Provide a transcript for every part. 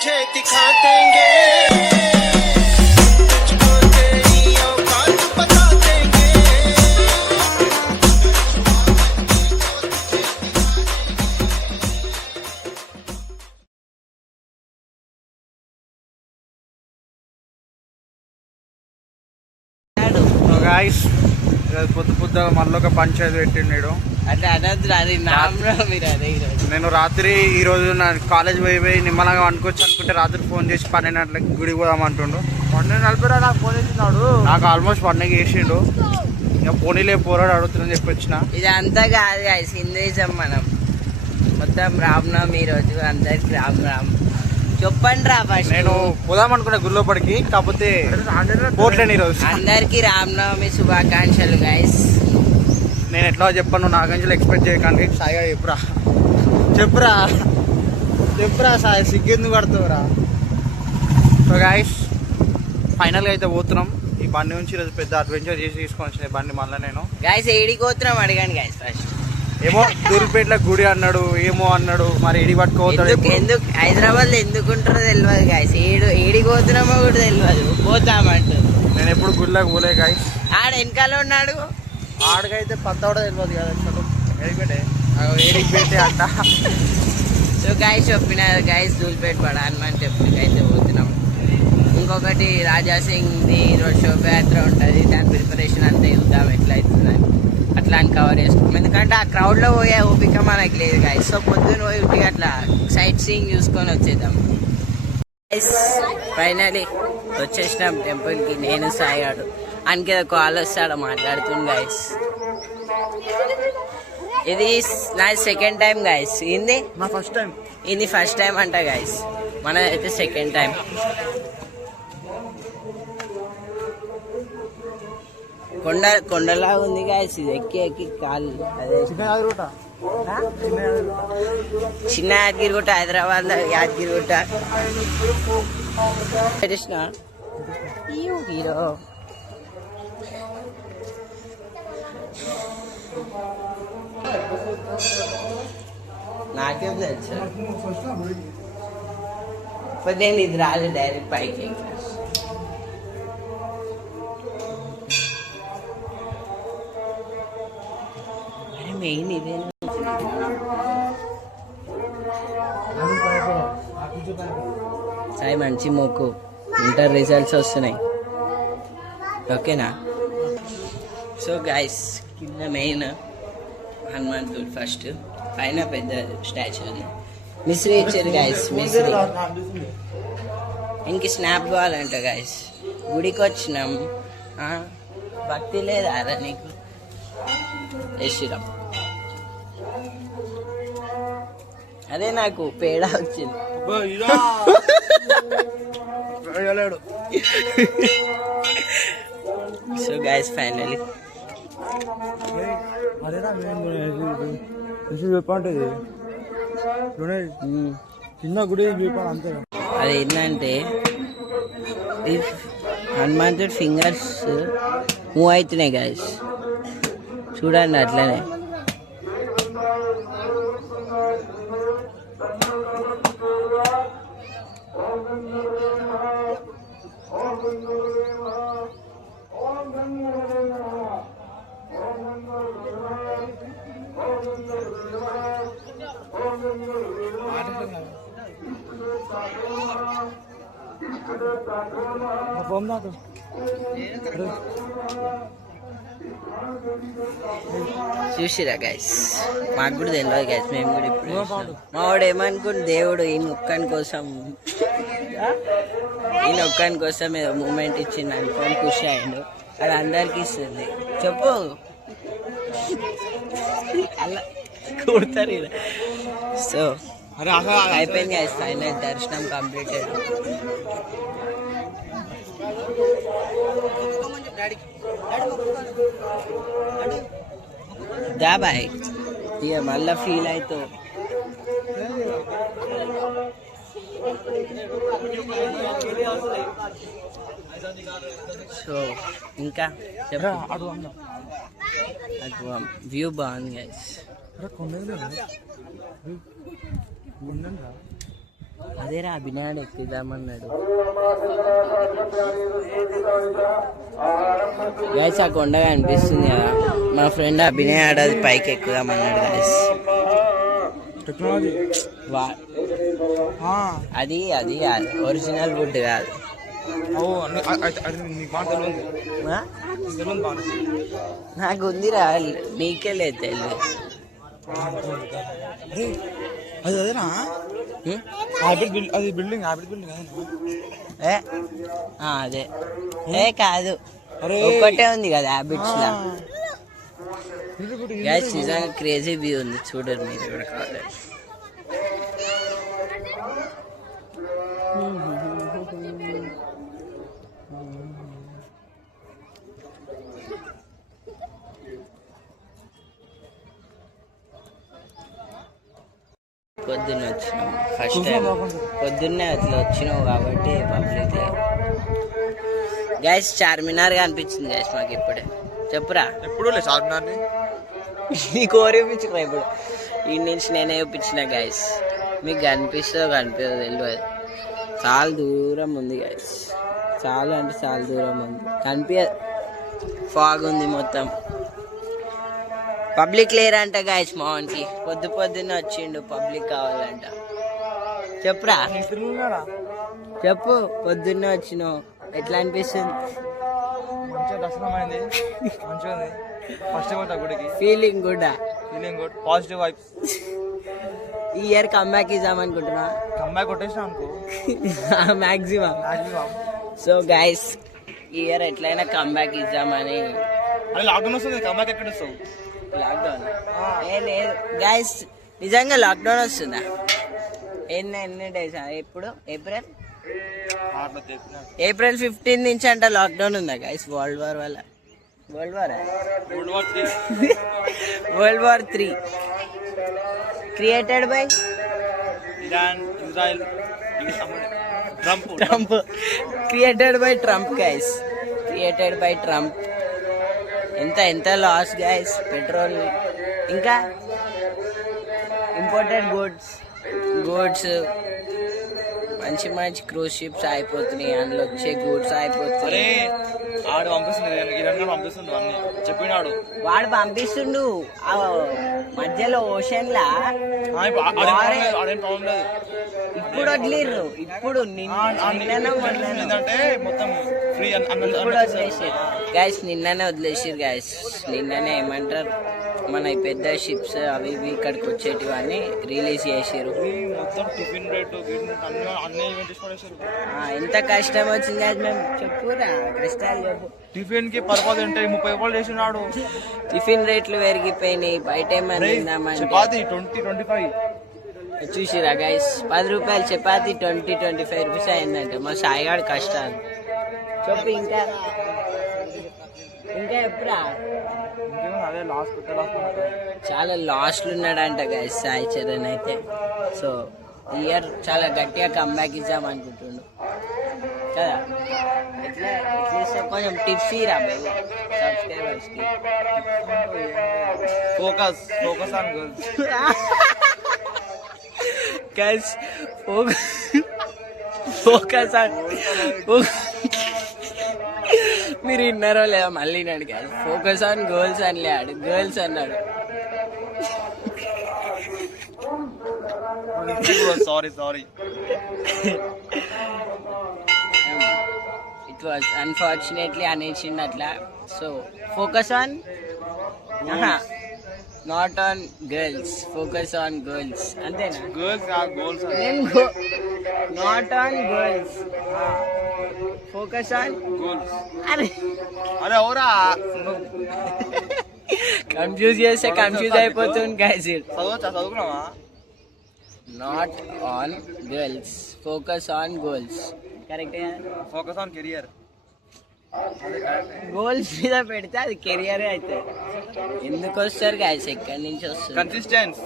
तुझे दिखा देंगे గాయస్ పొద్దుగా మళ్ళీ ఒక పంచాయతీ పెట్టిండు. నేను రాత్రి ఈరోజు నా కాలేజ్ పోయి నిమ్మలంగా అనుకుంటే రాత్రి ఫోన్ చేసి 12 గంటలకి గుడికి పోదాం అంటుండు. 12:40 నాకు ఫోన్ చేసినాడు. నాకు ఆల్మోస్ట్ 1 చేసిండు. ఇక పోనీలే పోరాడు అడుగుతుందని చెప్పి వచ్చిన. ఇది అంతా కాదు గాయస్, హిందూయిజం మనం మొత్తం రామ్నవమి ఈరోజు. అందరికి రామ్ రామ్ చెప్పండి రా. ఫస్ట్ నేను పోదాం అనుకున్నా గుళ్ళోపడికి, కాకపోతే పోట్లేను ఈరోజు. అందరికి రామ్నవమి శుభాకాంక్షలు గైస్. నేను ఎట్లా చెప్పాను, నా గంజలు ఎక్స్పెక్ట్ చేయకండి. సాయిగా చెప్పురా సాయి, సిగ్గెందుకు పడుతుందిరా. సో గైస్ ఫైనల్గా అయితే పోతున్నాం. ఈ బండి నుంచి ఈరోజు పెద్ద అడ్వెంచర్ చేసి తీసుకొని వచ్చిన బండి మళ్ళీ నేను. గైస్ ఏడికి పోతున్నాం అడగండి గైస్. ఫస్ట్ ఏమో దూరిపేటలో గుడి అన్నాడు, ఏమో అన్నాడు, మరి ఏడికి పట్టుకోతాడు. ఎందుకు హైదరాబాద్ లో ఎందుకుంటారో తెలియదు గాయస్. ఏడికి పోతున్నామో కూడా తెలియదు, పోతామంటు. నేను ఎప్పుడు గుడిలోకి పోలే గాయస్. ఆడ వెనకాల ఉన్నాడు, ఆడికైతే పత్త కూడా తెలియదు కదా. అసలు ఏడికి పెట్టే అంట. సో గాయస్ చెప్పినారు గాయస్, దూల్పేట పడ హనుమాన్ టెంపుల్కి అయితే పోతున్నాం. ఇంకొకటి రాజాసింగ్ది ఈరోజు శోభయాత్ర ఉంటుంది, దాని ప్రిపరేషన్ అంతా చూద్దాం ఎట్లా అవుతుందని. అట్లా అని కవర్ చేసుకుంటాం, ఎందుకంటే ఆ క్రౌడ్లో పోయే ఓపిక మనకి లేదు గాయస్. సో పొద్దున్న పోయి ఉట్టిగా అట్లా సైట్ సీయింగ్ చూసుకొని వచ్చేద్దాం. ఫైనలీ వచ్చేసినాం టెంపుల్కి. నేను సాయిగాడు ఆయనకి ఏదో కాల్ వస్తాడు, మాట్లాడుతుంది గాయస్. ఇది నా సెకండ్ టైం గాయస్. ఇది నా ఫస్ట్ టైం. ఇది ఫస్ట్ టైం అంట గాయస్, మనదైతే సెకండ్ టైం. కొండలా ఉంది గాయస్. ఇది ఎక్కి కాలు అదే చిన్న యాదగిరిగుట్ట, హైదరాబాద్ లో యాదగిరిగుట్ట. హీరో నాకేం తెలుసు, నేను ఇది రాలేదు డైరెక్ట్ పైకి. మెయిన్ ఇదే సాయి. మంచి మొక్కు, ఇంటర్ రిజల్ట్స్ వస్తున్నాయి, ఓకేనా? సో గైస్ కింద మెయిన్ హనుమంతుడు ఫస్ట్, పైన పెద్ద స్టాచ్యూ ఉంది. మిశ్రీ ఇచ్చారు గైస్, మిశ్రీ. ఇంక స్నాప్ కావాలంట గైస్. గుడికి వచ్చినాం, భక్తి లేదా నీకు? శ్రీరామ్ అదే నాకు పేడ వచ్చింది. సో గైస్ ఫైనలీ అది ఏంటంటే హనుమంతుడి ఫింగర్స్ మూవ్ అవుతున్నాయి గైస్, చూడండి అట్లనే. చూసిరా గైస్, మాకు కూడా తెలియదు గైస్. మేము కూడా ఇప్పుడు మా వాడు ఏమనుకుంటు, దేవుడు ఈ ఒక్కని కోసం ఏదో మూమెంట్ ఇచ్చింది అనుకోని ఖుషి అయ్యిండు. అది అందరికి ఇస్తుంది. చెప్పు అలా కొడతారు. సో అయిపోయింది గైస్, ఫైనల్ దర్శనం కంప్లీటెడ్. దా బాయ్, ఇక మళ్ళా ఫీల్ అవుతావు. సో ఇంకా అటు వ్యూ బాగుంది గైస్. అదేరా అభినయాడు ఎక్కుదామన్నాడు. గైస్ ఆ కొండ కనిపిస్తుంది కదా, మా ఫ్రెండ్ అభినయ్ ఆడది పైకి ఎక్కుదామన్నాడు గైస్. టెక్నాలజీ అది అది ఒరిజినల్ వుడ్ కాదు. నాకు ఉందిరా, నీకే లేదు తెలియదు. అది అదేనా అది బిల్డింగ్ అదే కాదు, ఒక్కటే ఉంది కదా హ్యాబిట్స్ లా. గైస్ నిజంగా క్రేజీ వ్యూ ఉంది, చూడరు మీరు కూడా కావాలి. పొద్దున్న వచ్చినాం ఫస్ట్ టైం, పొద్దున్నే అట్లా వచ్చినావు కాబట్టి పబ్లిక్. గైస్ చార్మినార్ కనిపించింది గైస్ మాకు ఇప్పుడే. చెప్పురా ఎప్పుడు లే చార్మినార్ని నీకు ఓరేపించుకున్నా ఇప్పుడు, ఈ నుంచి నేనే చూపించిన గైస్. మీకు కనిపిస్తుందో కనిపించదో తెలియదు, చాలా దూరం ఉంది గైస్, చాలా అంటే చాలా దూరం ఉంది, కనిపించదు, ఫాగ్ ఉంది మొత్తం. పబ్లిక్ లేరంట గైస్ మోహన్కి, పొద్దున్న వచ్చిండు, పబ్లిక్ కావాలంట. చెప్పురా చెప్పు, పొద్దున్నే వచ్చినావు, ఎట్లా అనిపిస్తుంది? మంచిగా దర్శనం అయింది, మంచిగా ఉంది. ఫస్ట్ పోతా గుడికి, ఫీలింగ్ గుడ్ పాజిటివ్ వైబ్స్. ఈ ఇయర్ కమ్బ్యాక్ ఇద్దాం అనుకుంటున్నా, కమ్బ్యాక్ కొట్టేసినా అనుకో మ్యాక్సిమం. సో గైస్ ఈ ఇయర్ ఎట్లయినా కమ్బ్యాక్ ఇద్దామని. అది లాక్డౌన్ వస్తుంది, కమ్బ్యాక్ ఎక్కడ వస్తావు? లాక్డౌన్ లేదు గైస్, నిజంగా లాక్డౌన్ వస్తుందా? ఎన్ని డేస్? ఎప్పుడు? ఏప్రిల్ 15 నుంచి అంట లాక్డౌన్ ఉందా గైస్? వరల్డ్ వార్ వల్ల, world war 3 created by Iran, Israel, Trump. Created by Trump guys, created by Trump. ఎంత లాస్ గైస్, పెట్రోల్, ఇంకా ఇంపోర్టెడ్ గూడ్స్ మంచి క్రూజ్ షిప్స్ అయిపోతున్నాయి, అందులో వచ్చే గూడ్స్ అయిపోతున్నాయి. ఆడు పంపిస్తుండు అన్ని చెప్పినాడు, వాడు పంపిస్తుండు ఆ మధ్యలో ఓషన్ లా. ఇప్పుడు వదిలేరు, ఇప్పుడు గైస్ నిన్ననే వదిలేసారు గైస్. నిన్ననే ఏమంటారు, మన పెద్ద షిప్స్ అవి ఇవి ఇక్కడికి వచ్చేటివన్నీ రిలీజ్ చేసారు. ఎంత కష్టం వచ్చింది అది, మేము చెప్పురా కష్టాలు చెప్పు. టిఫిన్ కి 10 ఉంటాయి, 30 రూపాయలు చేసినాడు. టిఫిన్ రేట్లు పెరిగిపోయినాయి, బయట ఏమన్నా 20-25 చూసిరా గైస్, 10 రూపాయలు చపాతి 20-25 రూపీస్ అయిందంటే. మా సాయిగాడు కష్టాలు చెప్పు. ఇంకా ఎప్పుడా చాలా లాస్ట్లు ఉన్నాడంట గైస్ సాయి చరణ్ అయితే. సో ఈ ఇయర్ చాలా గట్టిగా కమ్బ్యాక్ ఇద్దాం అనుకుంటుండు కదా. ఎట్లా కొంచెం టిప్స్ ఇరా సబ్స్క్రైబర్స్ కి. Focus on girls guys, focus on. మీరు విన్నారో లేదా మళ్ళీ నాడు కాదు, ఫోకస్ ఆన్ గర్ల్స్ అని లేడు, గర్ల్స్ అన్నాడు. సారీ ఇట్ వాజ్ అన్ఫార్చునేట్లీ అనేసిండు అట్లా. So focus on, not on girls, focus on girls అంతేనా? Girls not on girls, focus on girls. అరే ఓరా కన్ఫ్యూజ్ చేస్తే కన్ఫ్యూజ్ అయిపోతుంది గైస్. చదువుకున్నావా? Not on girls, focus on goals. Correct. Focus on career. Goals మీద పెడితే అది కెరియరే అవుతుంది. ఎందుకు వస్తారు గైస్, ఎక్కడి నుంచి వస్తారు? కన్సిస్టెన్స్.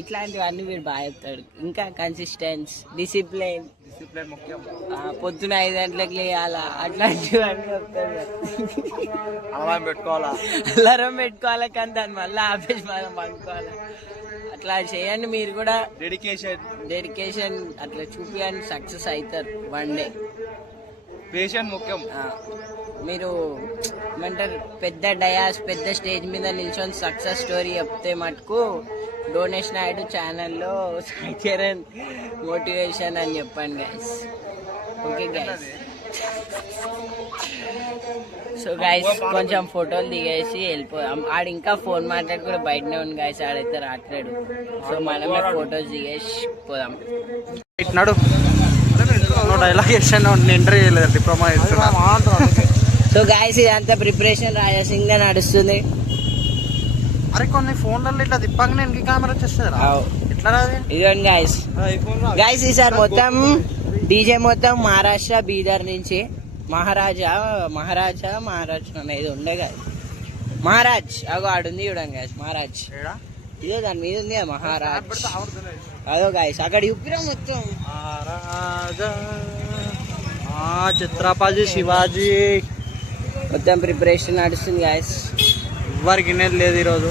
ఇట్లాంటివన్నీ మీరు బాగా చెప్తాడు. ఇంకా కన్సిస్టెన్స్, డిసిప్లిన్ ముఖ్యం. పొద్దున 5 గంటలకు లేయాలా, అట్లాంటివన్నీ చెప్తాడు. అలారం పెట్టుకోవాలా కానీ దాన్ని మళ్ళీ ఆపేసి మనం పండుకోవాలా, అట్లా చేయండి మీరు కూడా. డెడికేషన్ అట్లా చూపియండి, సక్సెస్ అవుతారు వన్ డే. పేషెంట్ ముఖ్యం. మీరు ఏమంటారు, పెద్ద స్టేజ్ మీద నిల్చొని సక్సెస్ స్టోరీ చెప్తే మటుకు డొనేషన్ యాడ్ ఛానల్లో సాయి చరణ్ మోటివేషన్ అని చెప్పండి guys. Okay guys. So guys కొంచెం ఫోటోలు దిగేసి వెళ్ళిపోదాం. ఆడ ఇంకా ఫోన్ మాట్లాడి కూడా బయటనే ఉంది గైస్, ఆడైతే రాట్లేడు. సో మనమే ఫోటోస్ దిగేసి పోదాం. ఇట్నాడు డైలాగ్ చేస్తాను, ఇంటర్వ్యూ చేయలేదు, డిప్లొమా చేస్తున్నా. సో గైస్ ఇదంతా ప్రిపరేషన్ రాజా సింగ్ గా నడుస్తుంది. అరే కొన్ని ఫోన్లలో ఇట్లా తిప్పంగానే ఇంక కెమెరా వచ్చేస్తుంది. ఎట్లా రాదు? ఇదిగోండి గైస్ ఈసారి మొత్తం డీజే మొత్తం మహారాష్ట్ర బీదర్ నుంచి మహారాజా అనేది ఉండే కదా, మహారాజ్ అగో ఆడుంది చూడండి గైస్. మహారాజ్ ఇదో దాని మీద ఉంది కదా మహారాజ్. అదో గైస్ అక్కడ చూపిరా మొత్తం ఛత్రపతి శివాజీ మొత్తం ప్రిపరేషన్ నడుస్తుంది గైస్. ఎవరికి గిన్నెది లేదు ఈరోజు.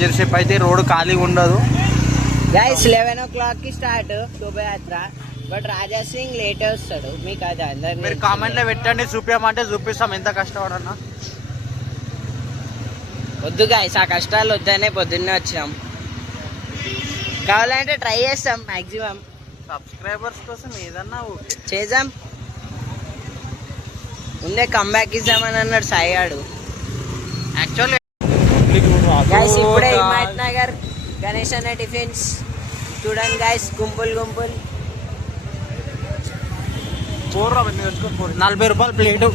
జరసేపు అయితే రోడ్డు ఖాళీగా ఉండదు గైస్. 11 o'clock కి start Shobhayatra. But Raja Singh late వస్తాడు. మీకు అది అందరు మీరు కామెంట్ లో పెట్టండి, చూపించమంటే చూపిస్తాం ఎంత కష్టపడన్నా. వద్దు గైస్ ఆ కష్టాలు వద్దనే పొద్దున్నే వచ్చినాం. కావాలంటే ట్రై చేస్తాం మాక్సిమం. సబ్స్క్రైబర్స్ కోసం ఏదన్నా చేద్దాం. ముందే కంబ్యాక్ ఇద్దామని అన్నాడు సాయిగాడు. యాక్చువల్లీ గైస్ ఇప్పుడే హిమాయత్ నగర్ గణేష్ అన్న టిఫిన్స్ చూడండి గైస్, గుంపులు 40 రూపాయలు ప్లేటు.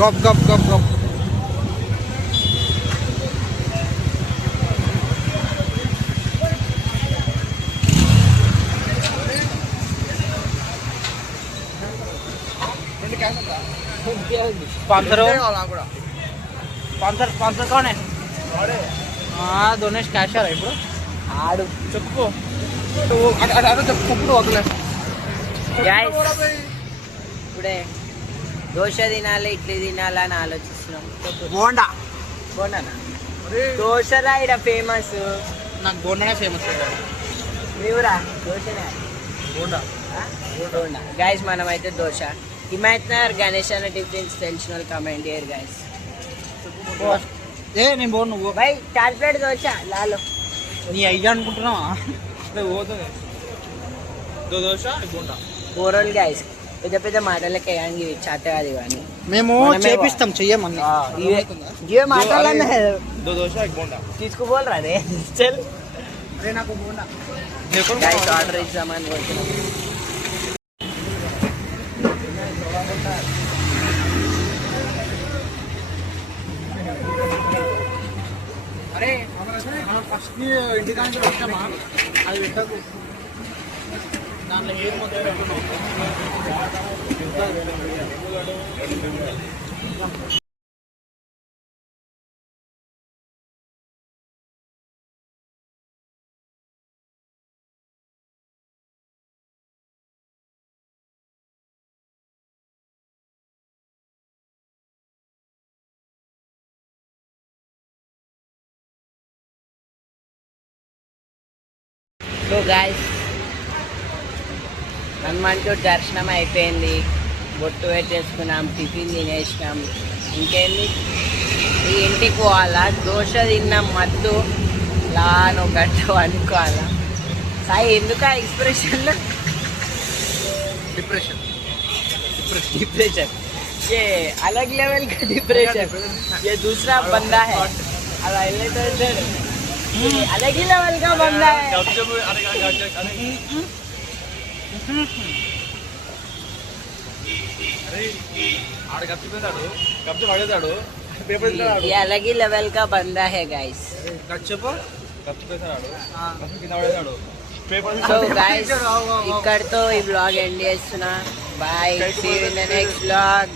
గప్ గప్ గప్ గప్. స్పాన్సర్ కోనే డొనేషన్ క్యాష్ ఇప్పుడు ఆడు చెప్పు చెప్పుకుంటూ ఒకలే. గైస్ ఇప్పుడే దోశ తినాలి, ఇడ్లీ తినాలి అని ఆలోచిస్తున్నాం. బోండా బోండానా? దోశరా ఇక్కడ ఫేమస్. నాకు బోండానే ఫేమస్. మీవురా దోశనే బోండా. బోండా గైస్. మనం అయితే దోశ. హిమాయత్ నగర్ గణేష్ అన్న టిఫిన్స్ తెలిసిన వాళ్ళు కమెంట్ చేయరు గైస్. నేను బోన్ నువ్వు బై 4 ప్లేట్ దోశ లాలో. నీ అయ్యా అనుకుంటున్నావా? పోతుంది దోశ బోండా. ఓవరాల్ గైస్ పెద్ద మాటలకి వేయండి, చేత కాదు ఇవన్నీ. మేము చేపిస్తాం, చెయ్యమన్నా ఇవే మాట్లాడాలన్నా దోశ బోండా తీసుకుపోలరా అదే. చల్ నాకు బోండా గైస్ ఆర్డర్ ఇద్దామని పోతున్నాం. అరే మనం ఫస్ట్ ఇంటికానికి వచ్చామా, అది పెట్టకు. దాంట్లో ఏం మొత్తం పెట్టుకున్నాం. సో గాయస్ హనుమాన్ చోట్ దర్శనం అయిపోయింది, బొట్టు పెట్టేసుకున్నాం, టిఫిన్ తినేసినాం. ఇంకేంది ఈ ఇంటికి పోవాలా. దోశ తిన్నాం మద్దు లాను గట్ట అనుకోవాలా. సాయి ఎందుకు ఆ ఎక్స్ప్రెషన్లో? डिप्रेशन ये अलग लेवल का डिप्रेशन. ये दूसरा बंदा है, अलग ही लेवल का बंदा है. ये अलग ही लेवल का बंदा है गाइस. సో గైస్ ఇక్కడితో ఈ బ్లాగ్ ఎండ్ చేస్తున్నా. Bye, see you in the next blog.